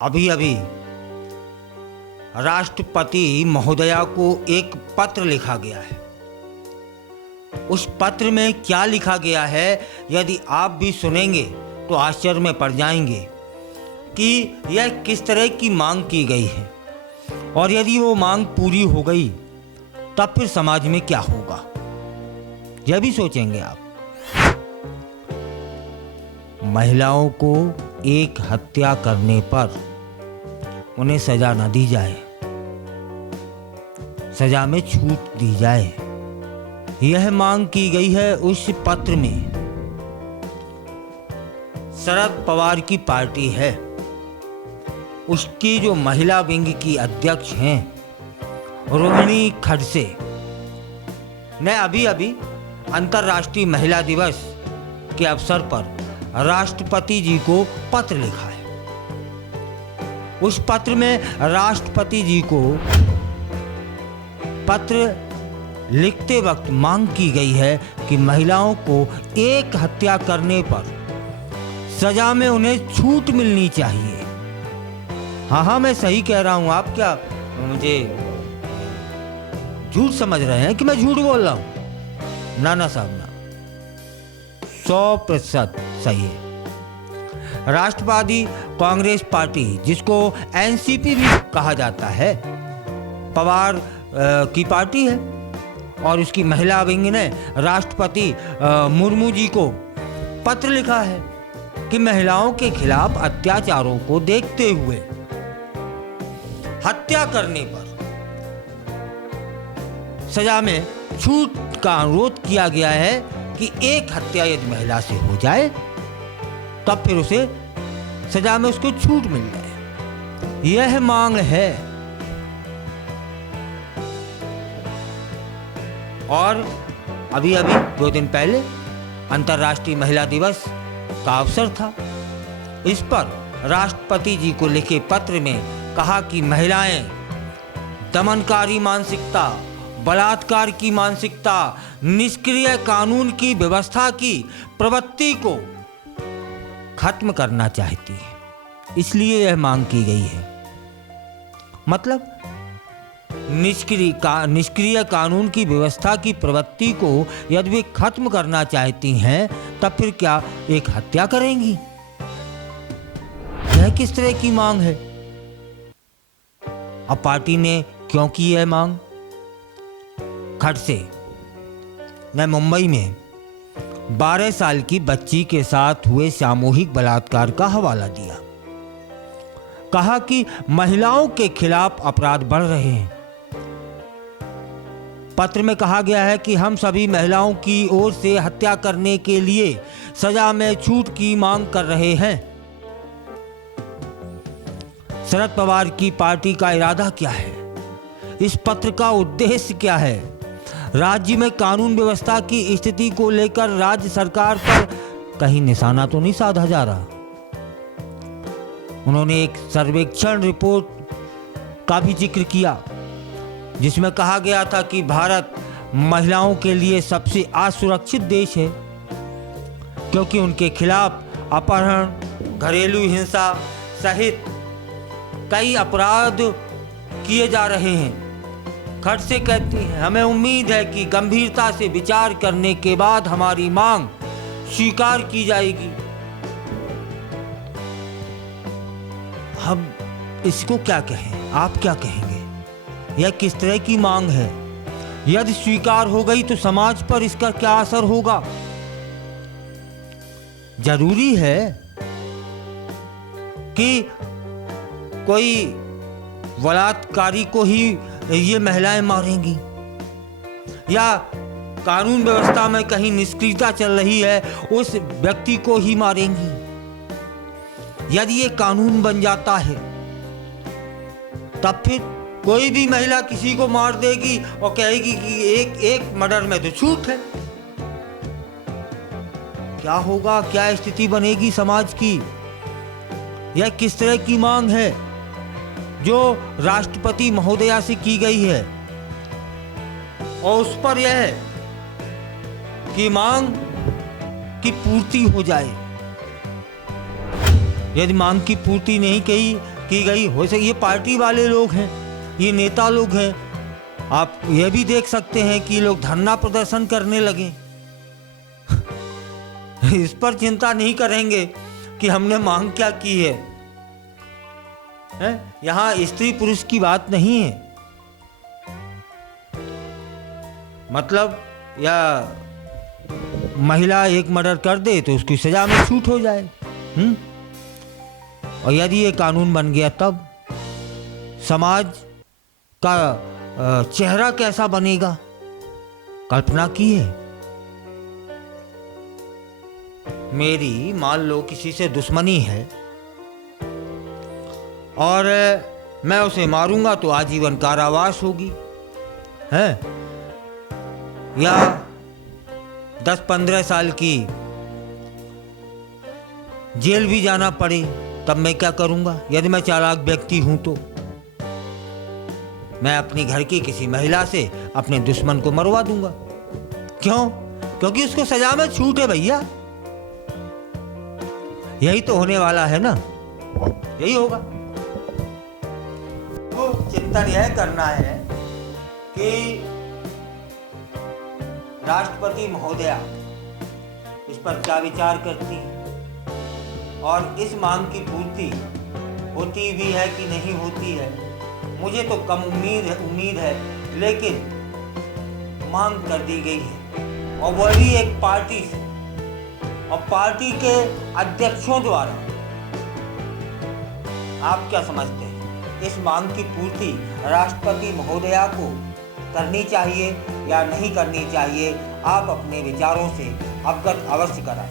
अभी अभी राष्ट्रपति महोदया को एक पत्र लिखा गया है। उस पत्र में क्या लिखा गया है, यदि आप भी सुनेंगे तो आश्चर्य में पड़ जाएंगे कि यह किस तरह की मांग की गई है, और यदि वो मांग पूरी हो गई तब फिर समाज में क्या होगा, यह भी सोचेंगे आप। महिलाओं को एक हत्या करने पर उन्हें सजा न दी जाए, सजा में छूट दी जाए, यह मांग की गई है उस पत्र में। शरद पवार की पार्टी है, उसकी जो महिला विंग की अध्यक्ष हैं रोहिणी खडसे ने अभी अभी अंतर्राष्ट्रीय महिला दिवस के अवसर पर राष्ट्रपति जी को पत्र लिखा है। उस पत्र में राष्ट्रपति जी को पत्र लिखते वक्त मांग की गई है कि महिलाओं को एक हत्या करने पर सजा में उन्हें छूट मिलनी चाहिए। हाँ, मैं सही कह रहा हूं। आप क्या मुझे झूठ समझ रहे हैं कि मैं झूठ बोल रहा हूं? ना साहब ना, 100% सही है। राष्ट्रवादी कांग्रेस पार्टी, जिसको एनसीपी भी कहा जाता है, पवार की पार्टी है, और उसकी महिला विंग ने राष्ट्रपति मुर्मू जी को पत्र लिखा है कि महिलाओं के खिलाफ अत्याचारों को देखते हुए हत्या करने पर सजा में छूट का अनुरोध किया गया है कि एक हत्या यदि महिला से हो जाए तब फिर उसे सजा में उसको छूट मिल जाए, यह मांग है। और अभी अभी 2 दिन पहले अंतर्राष्ट्रीय महिला दिवस का अवसर था। इस पर राष्ट्रपति जी को लिखे पत्र में कहा कि महिलाएं दमनकारी मानसिकता, बलात्कार की मानसिकता, निष्क्रिय कानून की व्यवस्था की प्रवृत्ति को खत्म करना चाहती है, इसलिए यह मांग की गई है। मतलब निष्क्रिय कानून की व्यवस्था की प्रवृत्ति को यदि वे खत्म करना चाहती हैं तब फिर क्या एक हत्या करेंगी? यह किस तरह की मांग है? अब पार्टी ने क्यों की यह मांग? खडसे ने मुंबई में 12 साल की बच्ची के साथ हुए सामूहिक बलात्कार का हवाला दिया। कहा कि महिलाओं के खिलाफ अपराध बढ़ रहे हैं। पत्र में कहा गया है कि हम सभी महिलाओं की ओर से हत्या करने के लिए सजा में छूट की मांग कर रहे हैं। शरद पवार की पार्टी का इरादा क्या है? इस पत्र का उद्देश्य क्या है? राज्य में कानून व्यवस्था की स्थिति को लेकर राज्य सरकार पर कहीं निशाना तो नहीं साधा जा रहा? उन्होंने एक सर्वेक्षण रिपोर्ट का भी जिक्र किया जिसमें कहा गया था कि भारत महिलाओं के लिए सबसे असुरक्षित देश है, क्योंकि उनके खिलाफ अपहरण, घरेलू हिंसा सहित कई अपराध किए जा रहे हैं। खडसे कहती हैं, हमें उम्मीद है कि गंभीरता से विचार करने के बाद हमारी मांग स्वीकार की जाएगी। हम इसको क्या कहें? आप क्या कहेंगे? यह किस तरह की मांग है? यदि स्वीकार हो गई तो समाज पर इसका क्या असर होगा? जरूरी है कि कोई बलात्कारी को ही ये महिलाएं मारेंगी, या कानून व्यवस्था में कहीं निष्क्रियता चल रही है उस व्यक्ति को ही मारेंगी? यदि ये कानून बन जाता है तब फिर कोई भी महिला किसी को मार देगी और कहेगी कि एक मर्डर में तो छूट है। क्या होगा? क्या स्थिति बनेगी समाज की? यह किस तरह की मांग है जो राष्ट्रपति महोदया से की गई है? और उस पर यह है कि मांग की पूर्ति हो जाए। यदि मांग की पूर्ति नहीं की गई, हो सके ये पार्टी वाले लोग हैं, ये नेता लोग हैं, आप ये भी देख सकते हैं कि लोग धरना प्रदर्शन करने लगे। इस पर चिंता नहीं करेंगे कि हमने मांग क्या की है, हैं? यहाँ स्त्री पुरुष की बात नहीं है। मतलब या महिला एक मर्डर कर दे तो उसकी सजा में छूट हो जाए। और यदि ये कानून बन गया तब समाज का चेहरा कैसा बनेगा, कल्पना की है? मेरी मान लो किसी से दुश्मनी है और मैं उसे मारूंगा तो आजीवन कारावास होगी, है? या 10-15 साल की जेल भी जाना पड़े, तब मैं क्या करूंगा? यदि मैं चालाक व्यक्ति हूं तो मैं अपनी घर की किसी महिला से अपने दुश्मन को मरवा दूंगा। क्यों? क्योंकि उसको सजा में छूट है भैया। यही तो होने वाला है ना, यही होगा। तो चिंतन यह करना है कि राष्ट्रपति महोदया इस पर क्या विचार करती है और इस मांग की पूर्ति होती भी है कि नहीं होती है। मुझे तो कम उम्मीद है, लेकिन मांग कर दी गई है और वही एक पार्टी से और पार्टी के अध्यक्षों द्वारा। आप क्या समझते हैं, इस मांग की पूर्ति राष्ट्रपति महोदया को करनी चाहिए या नहीं करनी चाहिए? आप अपने विचारों से अवगत अवश्य कराएं।